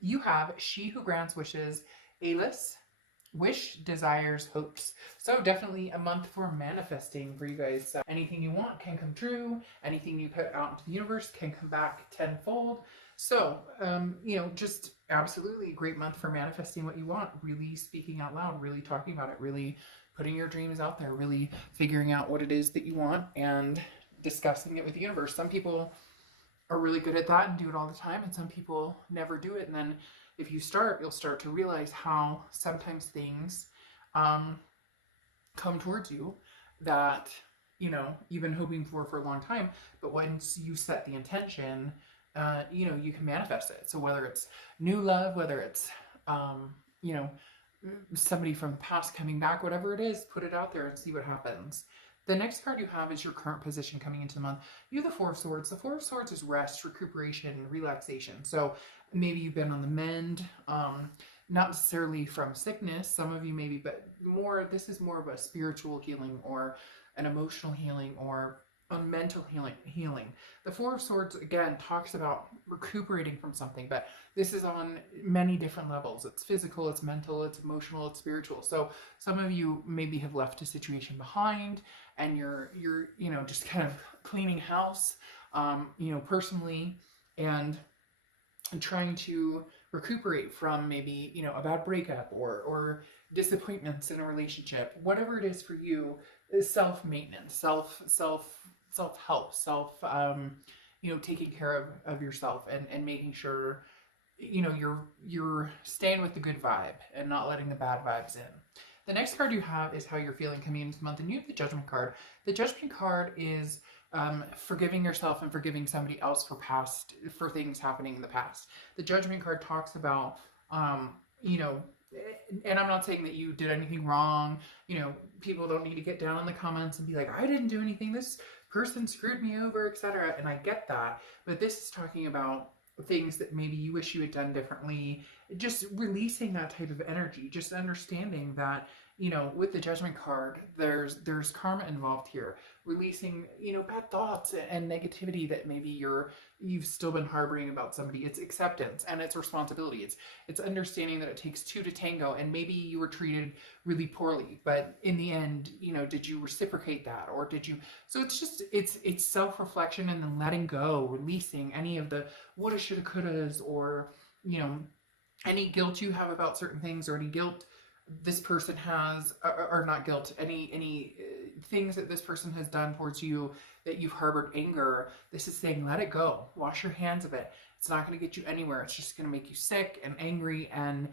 You have she who grants wishes, Alis, wish, desires, hopes. So definitely a month for manifesting for you guys. So anything you want can come true. Anything you put out into the universe can come back tenfold. So, just absolutely a great month for manifesting what you want, really speaking out loud, really talking about it, really putting your dreams out there, really figuring out what it is that you want and discussing it with the universe. Some people are really good at that and do it all the time, and some people never do it. And then if you start, you'll start to realize how sometimes things um, come towards you that you've been hoping for a long time. But once you set the intention, you can manifest it. So whether it's new love, whether it's you know somebody from the past coming back, whatever it is, put it out there and see what happens. The next card you have is your current position coming into the month. You have the Four of Swords. The Four of Swords is rest, recuperation, relaxation. So maybe you've been on the mend, not necessarily from sickness. Some of you maybe, but this is more of a spiritual healing or an emotional healing or a mental healing. The Four of Swords, again, talks about recuperating from something, but this is on many different levels. It's physical, it's mental, it's emotional, it's spiritual. So some of you maybe have left a situation behind and you're just kind of cleaning house, personally, and trying to recuperate from maybe, a bad breakup or disappointments in a relationship. Whatever it is for you is self-maintenance, self-help, taking care of yourself and making sure, you're staying with the good vibe and not letting the bad vibes in. The next card you have is how you're feeling coming into the month, and you have the Judgment card. The Judgment card is forgiving yourself and forgiving somebody else for things happening in the past. The Judgment card talks about, and I'm not saying that you did anything wrong. People don't need to get down in the comments and be like, I didn't do anything, this person screwed me over, etc. And I get that, but this is talking about things that maybe you wish you had done differently. Just releasing that type of energy, just understanding that, with the Judgment card, there's karma involved here. Releasing, bad thoughts and negativity that maybe you've still been harboring about somebody. It's acceptance and it's responsibility. It's understanding that it takes two to tango, and maybe you were treated really poorly, but in the end, did you reciprocate that, or did you? So it's self-reflection and then letting go, releasing any of the woulda, shoulda, couldas, or any guilt you have about certain things, or any guilt this person has, or not guilt, any things that this person has done towards you that you've harbored anger. This is saying, let it go, wash your hands of it. It's not going to get you anywhere. It's just going to make you sick and angry and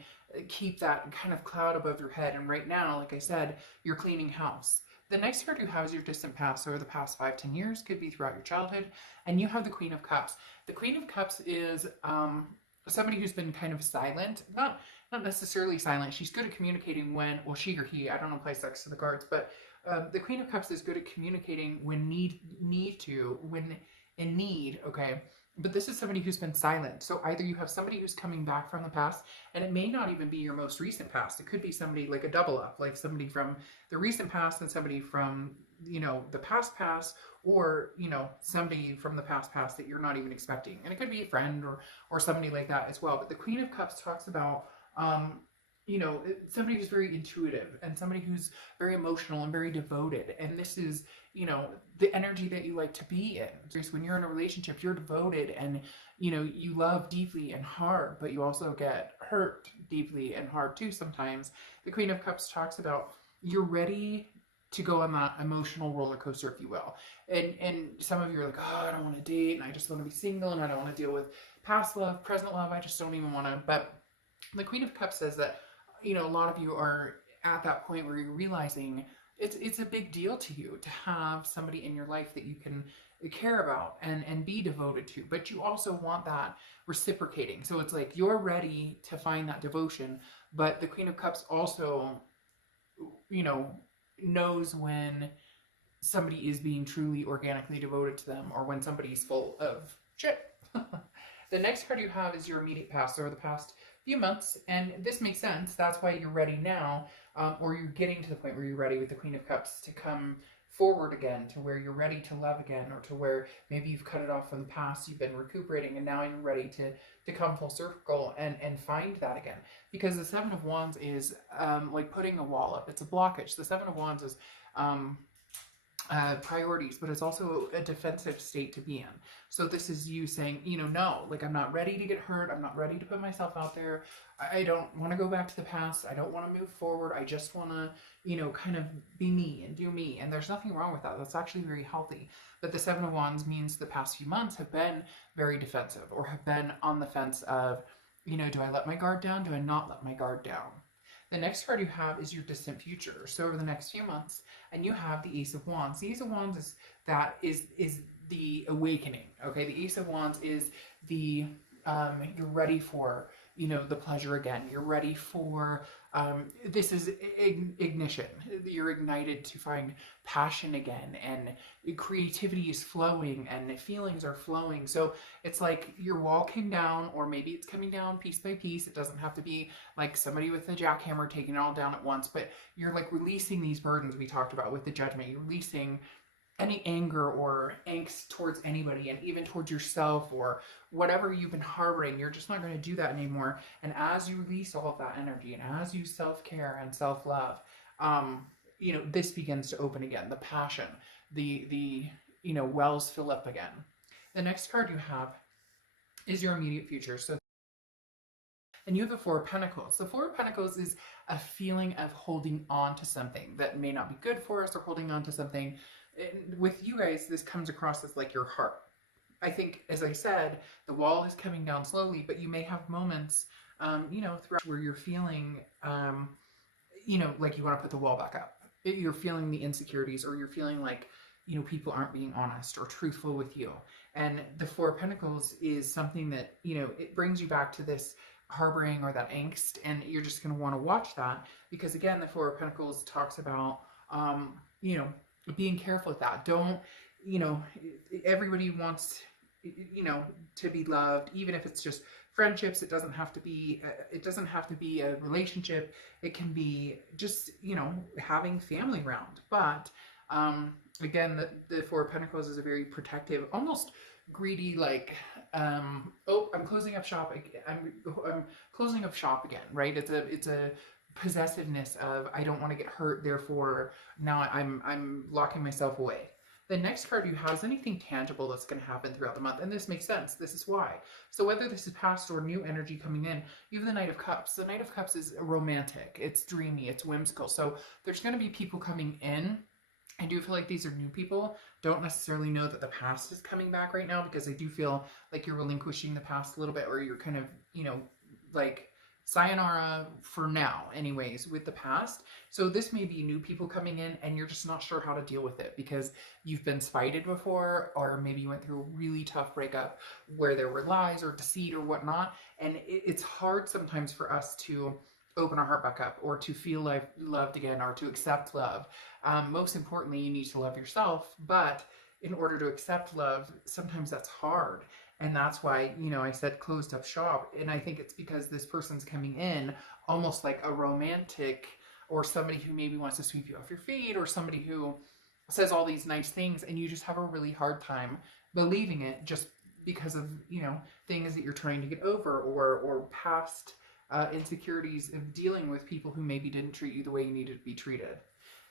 keep that kind of cloud above your head. And right now, like I said, you're cleaning house. The next card you have is your distant past, so the past 5-10 years, could be throughout your childhood. And you have the Queen of Cups. The Queen of Cups is somebody who's been kind of silent, not necessarily silent. She's good at communicating when, well, she or he, I don't know, place next to the cards, but the Queen of Cups is good at communicating when when in need, okay? But this is somebody who's been silent. So either you have somebody who's coming back from the past, and it may not even be your most recent past. It could be somebody like a double up, like somebody from the recent past and somebody from, the past, or, somebody from the past that you're not even expecting. And it could be a friend or somebody like that as well. But the Queen of Cups talks about, somebody who's very intuitive and somebody who's very emotional and very devoted. And this is, the energy that you like to be in. Because when you're in a relationship, you're devoted and, you love deeply and hard, but you also get hurt deeply and hard too sometimes. The Queen of Cups talks about you're ready to go on that emotional roller coaster, if you will. And some of you are like, oh, I don't want to date, and I just want to be single, and I don't want to deal with past love, present love, I just don't even want to. But the Queen of Cups says that, a lot of you are at that point where you're realizing it's a big deal to you to have somebody in your life that you can care about and be devoted to, but you also want that reciprocating. So it's like you're ready to find that devotion, but the Queen of Cups also, knows when somebody is being truly organically devoted to them or when somebody's full of shit. The next card you have is your immediate past, or the past few months, and this makes sense. That's why you're ready now, or you're getting to the point where you're ready with the Queen of Cups to come forward again, to where you're ready to love again, or to where maybe you've cut it off from the past, you've been recuperating, and now you're ready to come full circle and find that again. Because the Seven of Wands is like putting a wall up. It's a blockage. The Seven of Wands is priorities, but it's also a defensive state to be in. So this is you saying, no, like, I'm not ready to get hurt. I'm not ready to put myself out there. I don't want to go back to the past. I don't want to move forward. I just want to, kind of be me and do me. And there's nothing wrong with that. That's actually very healthy. But the Seven of Wands means the past few months have been very defensive, or have been on the fence of, do I let my guard down? Do I not let my guard down? The next card you have is your distant future. So over the next few months, and you have the Ace of Wands. The Ace of Wands is the awakening. Okay, the Ace of Wands is the you're ready for the pleasure again. You're ready for this is ignition. You're ignited to find passion again, and creativity is flowing, and feelings are flowing. So it's like your wall came down, or maybe it's coming down piece by piece. It doesn't have to be like somebody with a jackhammer taking it all down at once, but you're like releasing these burdens we talked about with the Judgment. You're releasing any anger or angst towards anybody, and even towards yourself, or whatever you've been harboring. You're just not going to do that anymore. And as you release all of that energy, and as you self-care and self-love, this begins to open again. The passion, the wells fill up again. The next card you have is your immediate future. So, and you have the Four of Pentacles. The Four of Pentacles is a feeling of holding on to something that may not be good for us, or holding on to something. With you guys, this comes across as like your heart. I think, as I said, the wall is coming down slowly, but you may have moments, throughout where you're feeling, like you want to put the wall back up. You're feeling the insecurities, or you're feeling like, people aren't being honest or truthful with you. And the Four of Pentacles is something that, it brings you back to this harboring or that angst, and you're just going to want to watch that, because again, the Four of Pentacles talks about, being careful with that. Don't, everybody wants, to be loved, even if it's just friendships. It doesn't have to be a relationship. It can be just, having family around. But, again, the Four of Pentacles is a very protective, almost greedy, like, I'm closing up shop. I'm closing up shop again, right? It's a possessiveness of, I don't want to get hurt, therefore now I'm locking myself away. The next card you have is anything tangible that's going to happen throughout the month, and this makes sense. This is why. So whether this is past or new energy coming in, you have the Knight of Cups. The Knight of Cups is romantic, it's dreamy, it's whimsical. So there's going to be people coming in. I do feel like these are new people. Don't necessarily know that the past is coming back right now, because I do feel like you're relinquishing the past a little bit, or you're kind of, like, sayonara for now anyways with the past. So this may be new people coming in, and you're just not sure how to deal with it, because you've been spited before, or maybe you went through a really tough breakup where there were lies or deceit or whatnot. And it's hard sometimes for us to open our heart back up, or to feel like loved again, or to accept love. Most importantly, you need to love yourself, but in order to accept love, sometimes that's hard. And that's why, I said closed up shop. And I think it's because this person's coming in almost like a romantic, or somebody who maybe wants to sweep you off your feet, or somebody who says all these nice things, and you just have a really hard time believing it, just because of, things that you're trying to get over, or past insecurities of dealing with people who maybe didn't treat you the way you needed to be treated.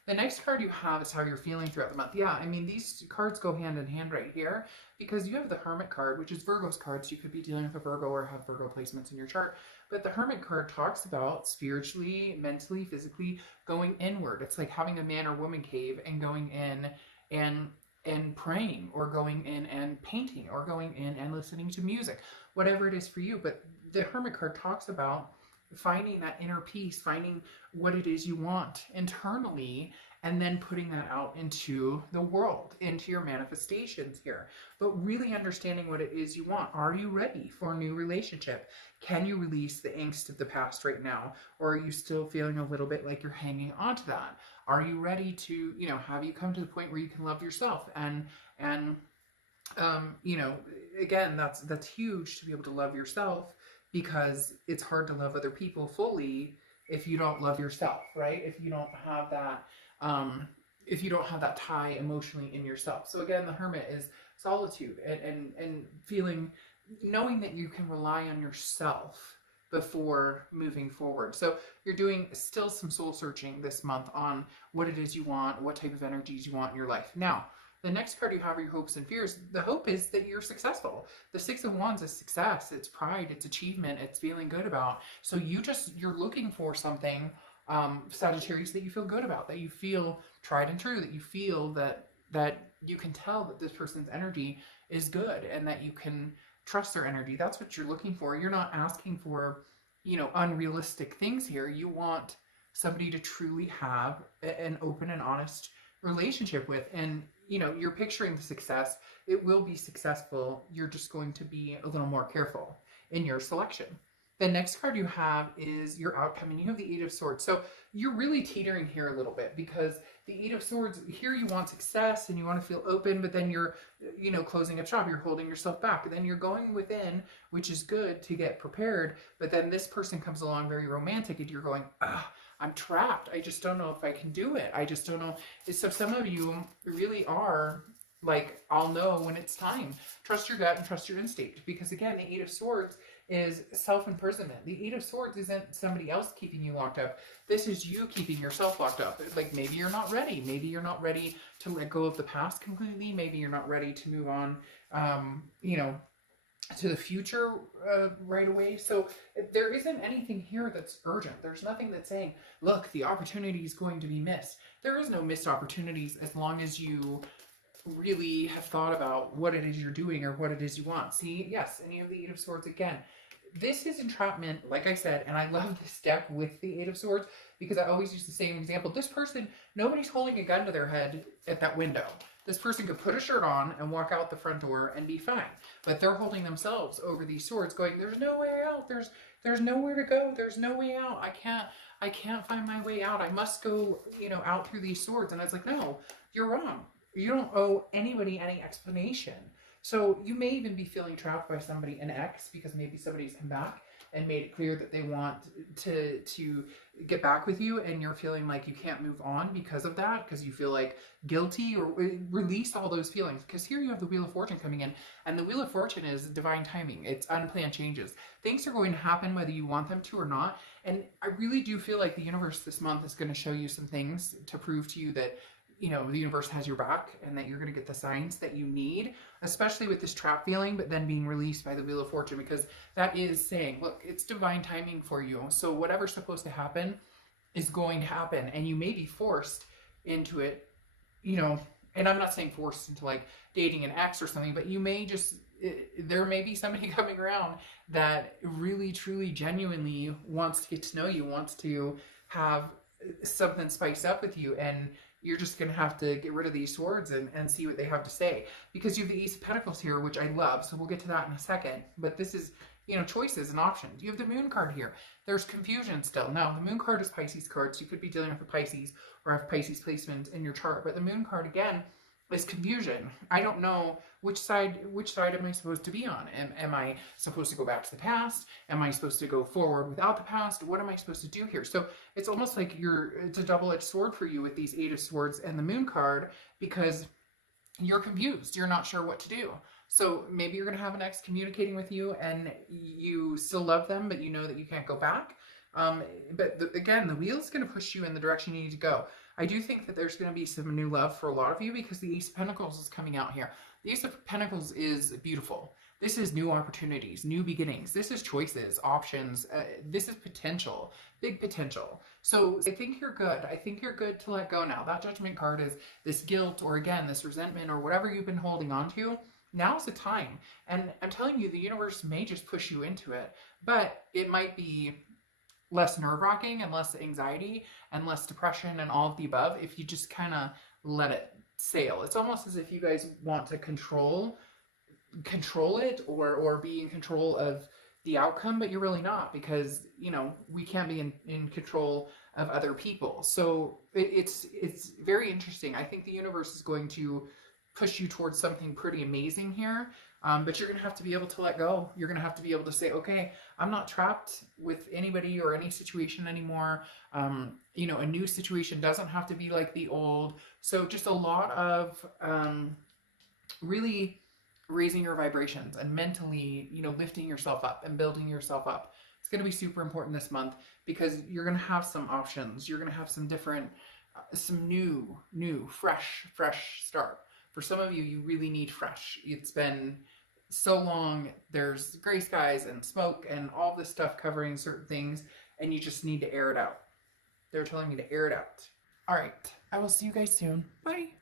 The next card you have is how you're feeling throughout the month. Yeah, I mean, these cards go hand in hand right here, because you have the Hermit card, which is Virgo's card. So you could be dealing with a Virgo, or have Virgo placements in your chart. But the Hermit card talks about spiritually, mentally, physically going inward. It's like having a man or woman cave, and going in and praying, or going in and painting, or going in and listening to music, whatever it is for you. But the Hermit card talks about finding that inner peace, finding what it is you want internally, and then putting that out into the world, into your manifestations here. But really understanding what it is you want. Are you ready for a new relationship? Can you release the angst of the past right now? Or are you still feeling a little bit like you're hanging on to that? Are you ready to, have you come to the point where you can love yourself? And again, that's huge, to be able to love yourself, because it's hard to love other people fully if you don't love yourself, right? If you don't have that, if you don't have that tie emotionally in yourself. So again, the Hermit is solitude and feeling, knowing that you can rely on yourself before moving forward. So you're doing still some soul searching this month on what it is you want, what type of energies you want in your life. Now, the next card you have are your hopes and fears. The hope is that you're successful. The Six of Wands is success, it's pride, it's achievement, it's feeling good about. So you're looking for something, Sagittarius, that you feel good about, that you feel tried and true, that you feel that you can tell that this person's energy is good and that you can trust their energy. That's what you're looking for. You're not asking for, unrealistic things here. You want somebody to truly have an open and honest relationship with. And, you're picturing the success. It will be successful. You're just going to be a little more careful in your selection. The next card you have is your outcome, and you have the Eight of Swords. So you're really teetering here a little bit, because the Eight of Swords, here you want success and you want to feel open, but then you're, closing up shop, you're holding yourself back. But then you're going within, which is good to get prepared. But then this person comes along very romantic and you're going, I'm trapped. I just don't know if I can do it. I just don't know. So some of you really are like, I'll know when it's time. Trust your gut and trust your instinct. Because again, the Eight of Swords is self-imprisonment. The Eight of Swords isn't somebody else keeping you locked up. This is you keeping yourself locked up. Like, maybe you're not ready. Maybe you're not ready to let go of the past completely. Maybe you're not ready to move on, to the future right away. So there isn't anything here that's urgent. There's nothing that's saying, look, the opportunity is going to be missed. There is no missed opportunities as long as you really have thought about what it is you're doing or what it is you want. See, yes, and you have the Eight of Swords again. This is entrapment, like I said, and I love this deck with the Eight of Swords because I always use the same example. This person, nobody's holding a gun to their head at that window. This person could put a shirt on and walk out the front door and be fine. But they're holding themselves over these swords going, there's no way out. There's nowhere to go. There's no way out. I can't find my way out. I must go, out through these swords. And I was like, no, you're wrong. You don't owe anybody any explanation. So you may even be feeling trapped by somebody, an ex, because maybe somebody's come back and made it clear that they want to get back with you, and you're feeling like you can't move on because of that, because you feel like guilty, or release all those feelings. Because here you have the Wheel of Fortune coming in, and the Wheel of Fortune is divine timing. It's unplanned changes. Things are going to happen whether you want them to or not. And I really do feel like the universe this month is going to show you some things to prove to you that the universe has your back and that you're going to get the signs that you need, especially with this trap feeling, but then being released by the Wheel of Fortune, because that is saying, look, it's divine timing for you. So whatever's supposed to happen is going to happen, and you may be forced into it, and I'm not saying forced into like dating an ex or something, but you may just, there may be somebody coming around that really, truly, genuinely wants to get to know you, wants to have something spiced up with you, and you're just going to have to get rid of these swords and see what they have to say. Because you have the Ace of Pentacles here, which I love, so we'll get to that in a second. But this is, choices and options. You have the Moon card here. There's confusion still. Now, the Moon card is Pisces card, so you could be dealing with a Pisces or have Pisces placement in your chart. But the Moon card, again, is confusion. I don't know which side am I supposed to be on. Am I supposed to go back to the past? Am I supposed to go forward without the past? What am I supposed to do here? So it's almost like it's a double-edged sword for you with these Eight of Swords and the Moon card, because you're confused. You're not sure what to do. So maybe you're going to have an ex communicating with you and you still love them, but you know that you can't go back. Again, the wheel is going to push you in the direction you need to go. I do think that there's going to be some new love for a lot of you, because the Ace of Pentacles is coming out here. The Ace of Pentacles is beautiful. This is new opportunities, new beginnings. This is choices, options. This is potential, big potential. So I think you're good. I think you're good to let go now. That Judgment card is this guilt, or again, this resentment, or whatever you've been holding on to. Now's the time. And I'm telling you, the universe may just push you into it, but it might be less nerve-wracking and less anxiety and less depression and all of the above if you just kind of let it sail. It's almost as if you guys want to control it or be in control of the outcome, but you're really not, because we can't be in control of other people. So it's very interesting. I think the universe is going to push you towards something pretty amazing here. But you're going to have to be able to let go. You're going to have to be able to say, okay, I'm not trapped with anybody or any situation anymore. You know, a new situation doesn't have to be like the old. So just a lot of really raising your vibrations and mentally, you know, lifting yourself up and building yourself up. It's going to be super important this month because you're going to have some options. You're going to have some different, some new, fresh start. For some of you, you really need fresh. It's been so long. There's gray skies and smoke and all this stuff covering certain things, and you just need to air it out. They're telling me to air it out. All right. I will see you guys soon. Bye.